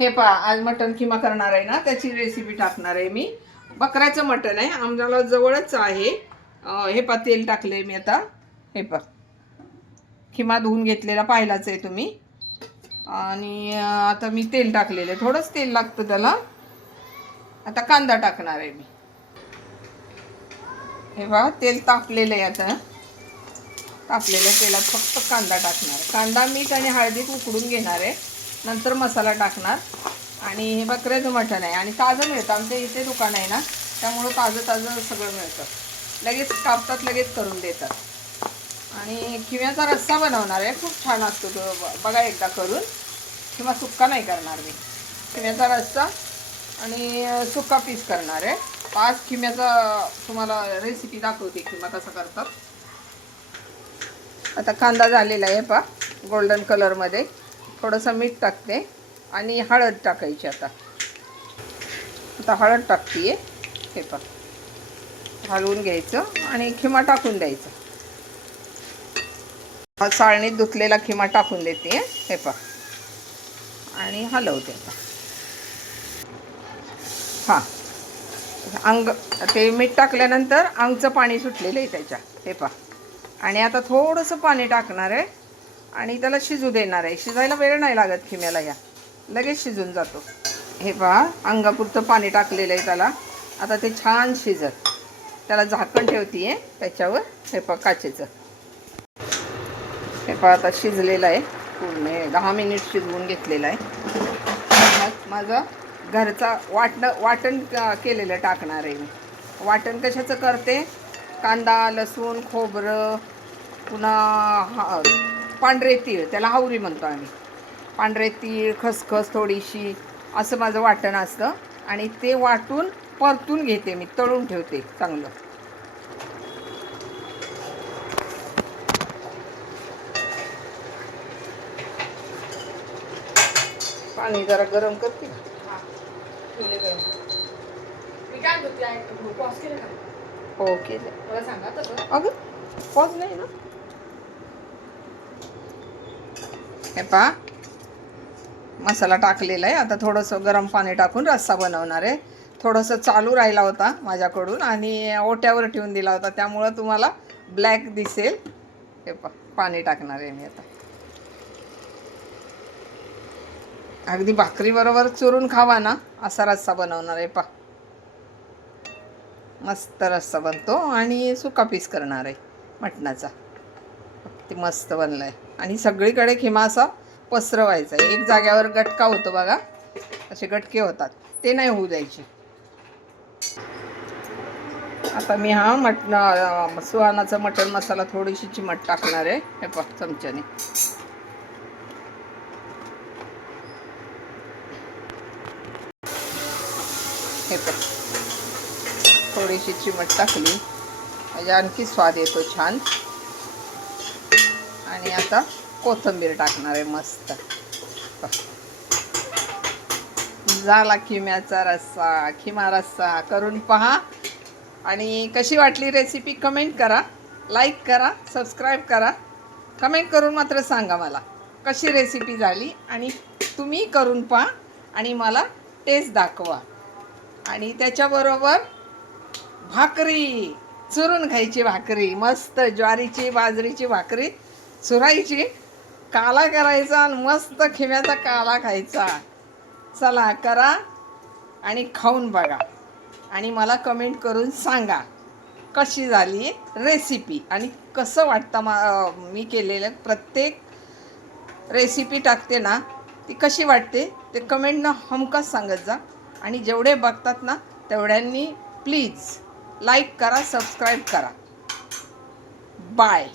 हे पहा, आज मटण किमा करणार आहे ना, त्याची रेसिपी टाकणार आहे मी. बकऱ्याचं मटण आहे, आम्हाला जवळच आहे. हे पहा, तेल टाकले मी आता. हे पहा, किमा धुवून घेतलेला पाहिलाच आहे तुम्ही. आणि आता मी तेल टाकलेलं आहे, थोडंच तेल लागतं त्याला. आता कांदा टाकणार आहे मी. हे पहा, तेल तापलेलं आहे. आता तापलेल्या तेलात फक्त कांदा टाकणार. कांदा, मीठ आणि हळदीत उकडून घेणार आहे, नंतर मसाला टाकणार. आणि हे बकऱ्याचं मटण आहे आणि ताजं मिळतं. आमच्या इथे दुकान आहे ना, त्यामुळं ताजं ताजं सगळं मिळतं. लगेच कापतात, लगेच करून देतात. आणि खिम्याचा रस्सा बनवणार आहे, खूप छान असतो तो, बघा एकदा करून. किंवा सुक्का नाही करणार मी, खिम्याचा रस्सा आणि सुक्का पीस करणार आहे. आज खिम्याचा तुम्हाला रेसिपी दाखवते, खिमा कसा करतात. आता कांदा झालेला आहे पहा, गोल्डन कलरमध्ये. थोडंसं मीठ टाकते आणि हळद टाकायची. आता हळद टाकते. हे पहा, हलवून घ्यायचं आणि खिमा टाकून द्यायचा. हा चाळणीत धुतलेला खिमा टाकून देते. हे पहा, आणि हलवते आता. हां, अंग ते मीठ टाकल्यानंतर अंगचं पाणी सुटलेलं आहे त्याच्या. हे पहा, आणि आता थोडंसं पाणी टाकणार आहे आणि त्याला शिजू देणार आहे. शिजायला वेळ नाही लागत खिम्याला, या लगेच शिजून जातो. हे पहा, अंगापुरतं पाणी टाकलेलं आहे त्याला. आता ते छान शिजत, त्याला झाकण ठेवते आहे त्याच्यावर. हे पहा, काचेचं. हे पहा, आता शिजलेलं आहे पूर्ण. 10 मिनिट शिजवून घेतलेलं आहे. माझं घरचा वाटण केलेलं टाकणार आहे मी. वाटण कशाचं करते? कांदा, लसूण, खोबरं, पुन्हा पांढरे तीळ, त्याला हावरी म्हणतो आम्ही. पांढरे तीळ, खसखस थोडीशी, असं माझं वाटण असतं. आणि ते वाटून परतून घेते मी, तळून ठेवते चांगलं. पाणी जरा गरम करते. हो केलं. मला सांगा तसं. अगं पॉज नाही ना. हे पहा, मसाला टाकलेला आहे. आता थोडंसं गरम पाणी टाकून रस्सा बनवणार आहे. थोडंसं चालू राहिला होता माझ्याकडून आणि ओट्यावर ठेवून दिला होता, त्यामुळं तुम्हाला ब्लॅक दिसेल. हे पहा, पाणी टाकणार आहे मी आता. अगदी भाकरीबरोबर चुरून खावा ना, असा रस्सा बनवणार आहे. पहा, मस्त रस्सा बनतो. आणि सुका पीस करणार आहे मटणाचा. ते मस्त बनलं आहे. आणि सगळीकडे खिमा असा पसरवायचा आहे. एक जाग्यावर गटका होतो बघा, असे गटके होतात, ते नाही होऊ द्यायचे. आता मी सुहानाचा मटण मसाला थोडीशी चिमट टाकणार आहे. हे पहा, चमच्याने. हे पहा, थोडीशी चिमट टाकली म्हणजे आणखी स्वाद येतो छान. आणि आता कोथिंबीर टाकणार आहे मस्त. झाला खिम्याचा रस्सा. खिमा रस्सा करून पहा आणि कशी वाटली रेसिपी कमेंट करा, लाईक करा, सबस्क्राईब करा. कमेंट करून मात्र सांगा मला कशी रेसिपी झाली. आणि तुम्ही करून पहा आणि मला टेस्ट दाखवा. आणि त्याच्याबरोबर भाकरी चुरून खायची. भाकरी मस्त ज्वारीची, बाजरीची भाकरी चुरायची, काला करायचा आणि मस्त खिम्याचा काला खायचा. चला करा आणि खाऊन बघा आणि मला कमेंट करून सांगा कशी झाली रेसिपी आणि कसं वाटतं. मी केलेलं प्रत्येक रेसिपी टाकते ना, ती कशी वाटते ते कमेंटनं हमखास सांगत जा. आणि जेवढे बघतात ना, तेवढ्यांनी प्लीज लाईक करा, सबस्क्राईब करा. बाय.